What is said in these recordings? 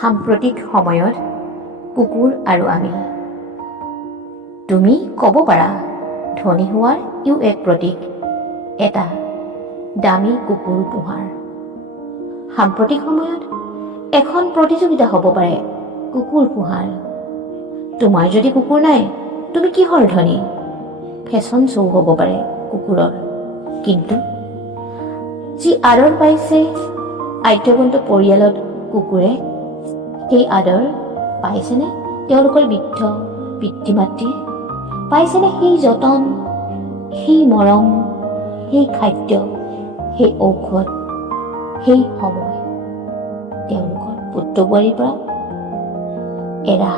সাম্প্ৰতিক সময়ত কুকুৰ আৰু আমি। তুমি ক'ব পাৰা ধনী হোৱাৰ ইও এক প্ৰতীক, এটা দামী কুকুৰ পোহাৰ। সাম্প্ৰতিক সময়ত এখন প্ৰতিযোগিতা হ'ব পাৰে কুকুৰ পোহাৰ। তোমাৰ যদি কুকুৰ নাই, তুমি কিহৰ ধনী? ফেশ্বন শ্ব' হ'ব পাৰে কুকুৰৰ। কিন্তু যি আদৰ পাইছে আদ্যৱন্ত পৰিয়ালত কুকুৰে, সেই আদৰ পাইছেনে তেওঁলোকৰ বৃদ্ধ পিতৃ মাতৃয়ে? পাইছেনে সেই যতন, সেই মৰম, সেই খাদ্য, সেই ঔষধ, সেই সময় তেওঁলোকৰ পুত্ৰ বোৱাৰীৰ পৰা? এৰা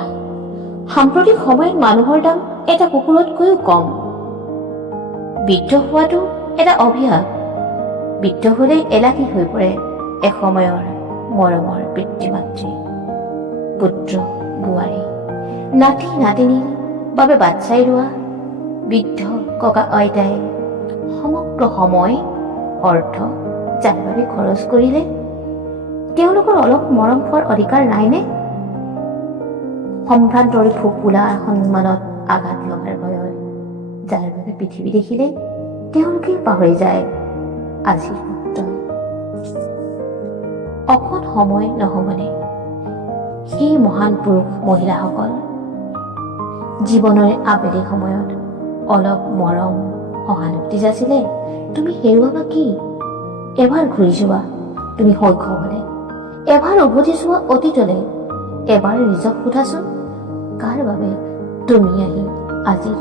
সাম্প্ৰতিক সময়ত মানুহৰ দাম এটা কুকুৰতকৈও কম। বৃদ্ধ হোৱাটো এটা অভিশাপ। বৃদ্ধ হ'লে এলাগী হৈ পৰে এসময়ৰ মৰমৰ পিতৃ মাতৃ, পুত্ৰ বোৱাৰী, নাতি নাতিনীৰ বাবে বাচ্ছাই ৰোৱা বৃদ্ধ ককা আইতাই সমগ্ৰ সময় অৰ্থ যাৰ বাবে খৰচ কৰিলে তেওঁলোকৰ অলপ মৰম পোৱাৰ অধিকাৰ নাইনে? সম্ভ্ৰান্তৰ ফুপুলা সন্মানত আঘাত লগাৰ ভয়ত যাৰ বাবে পৃথিৱী দেখিলে তেওঁলোকে পাহৰি যায় আজিৰ সত্য। অকণ সময় নহ'বনে সেই মহান পুৰুষ মহিলাসকল জীৱনৰ আবেলি সময়ত অলপ মৰম সহানুভূতি যাচিলে তুমি হেৰুৱাবা কি? এবাৰ ঘূৰি যোৱা তুমি শৈশৱলৈ, এবাৰ উভতি চোৱা অতীতলৈ, এবাৰ নিজক সোধাচোন কাৰ বাবে তুমি আহি আজিৰ